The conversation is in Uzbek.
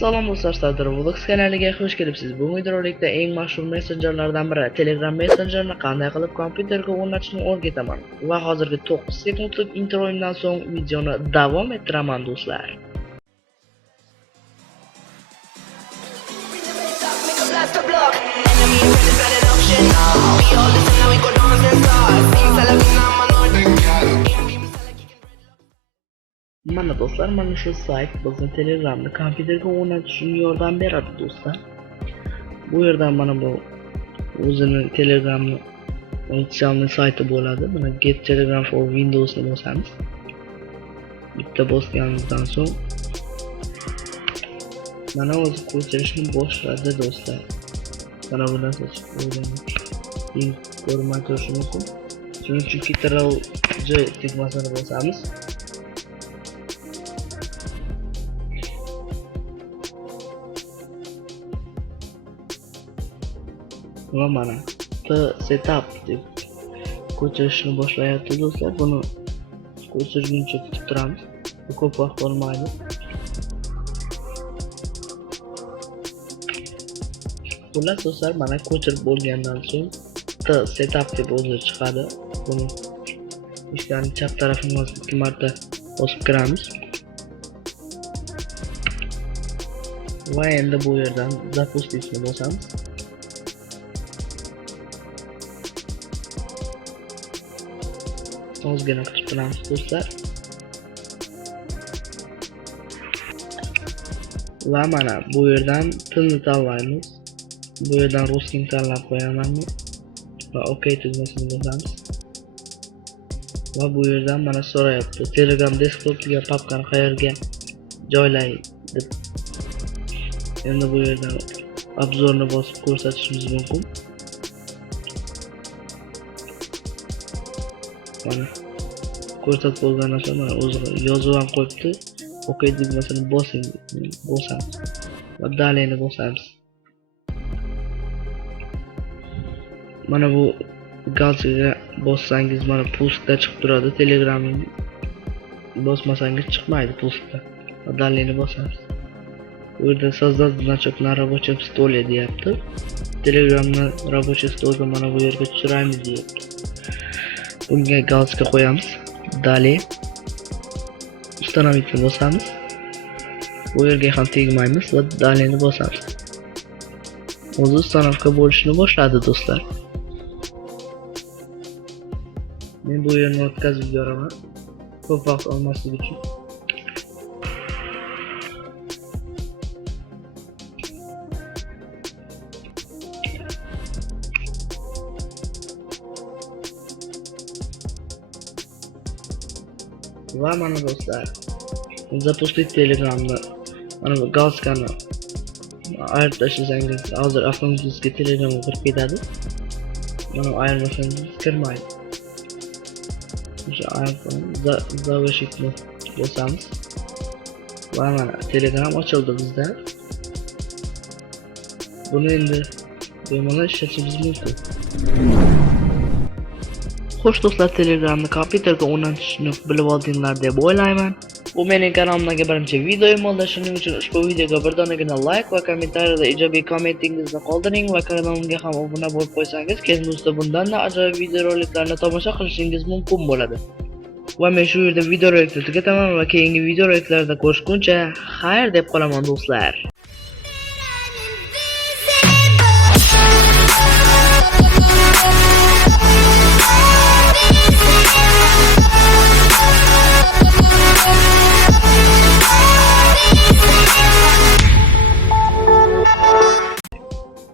Salom do'stlar, Sadr Vlogs kanaliga xush kelibsiz. Bu videorolikda eng mashhur messenjerlardan biri Telegram messenjerini qanday qilib kompyuterga o'rnatishni o'rgataman. Va hozirgi 9 sekundlik introimdan so'ng videoni davom ettiraman do'stlar. Mana do'stlar, mana shu sayt bizni Telegramni kompyuterga o'rnatishga yordam beradi do'stlar. Bu yerdan mana bu o'zini Telegramni official sayti bo'ladi. Mana Get Telegram for Windows ni bosamiz. Bitta bosganimizdan so'ng mana o'zi ko'chirishni boshladi do'stlar. Mana bu narsa ko'rmay turish mumkin. Shuning uchun Ctrl J tugmasini bosamiz. Va mana setup deb ko'chirishni boshlayapti do'stlar. Buni ko'chirguncha kutib turamiz. Bu ko'p vaqt olmaydi. Xullas do'stlar, mana ko'chirib bo'lgandan so'ng setup deb o'zi chiqadi. Buni ishlarning chap tarafini 2 marta bosib kiramiz. Va endi bu yerdan запустичni bosamiz. Ozgina kutib turamiz do'stlar. Va mana bu yerdan tilni tanlaymiz. Bu yerdan ruskin tanlab qo'yaman va OK tugmasini bosamiz. Va bu yerdan mana so'rayapti, Telegram desktopiga papkani qayerga joylay deb. Endi bu yerdan obzorni bosib ko'rsatishimiz mumkin. Mana ko'rsatib bo'lgandan so'ng mana o'zi yozib ham qo'yibdi. OK tugmasini bosamiz va daleni bosamiz. Mana bu galsiga bossangiz mana pustda chiqib turadi. Telegramni bosmasangiz chiqmaydi pustda. Va daleni bosamiz. Bu yerda sozdaz значок на рабочем столе deyapti. Telegramni рабочий stolga mana bu yerga tushiramiz deyapti. Bunga galsga qo'yamiz. Daley uстановitni bosamiz. Bu yerga ham tegmaymiz va daleyni bosamiz. O'zi uстановка bo'lishni boshladi do'stlar. Men bu yerni o'tkazib yuboraman. Ko'p vaqt olmasligi uchun. Va mana do'stlar, запустить Telegramni. Mana bu galskani ayirib tashlasangiz, hozir avtomatik Telegramga kirib ketadi. Mana ayirmasangiz kirmaydi. O'sha zavrshitni bosamiz. Va mana Telegram ochildi bizda. Buni endi bemalol ishlatishimiz mumkin. Xo'sh do'stlar, Telegramni kompyuterga o'rnatishni bilib oldinglar deb o'ylayman. Bu mening kanalimdagi birinchi videoim bo'ldi. Shuning uchun ushbu videoga bir donagina like va kommentariyada ijobiy kommentingizni qoldiring va kanalimga ham obuna bo'lib qo'ysangiz, kelgusida bundan-da ajoyib videoroliklarni tomosha qilishingiz mumkin bo'ladi. Va men shu yerda videorolikni tugataman va keyingi videoroliklarda ko'rishguncha xayr deb qolaman do'stlar.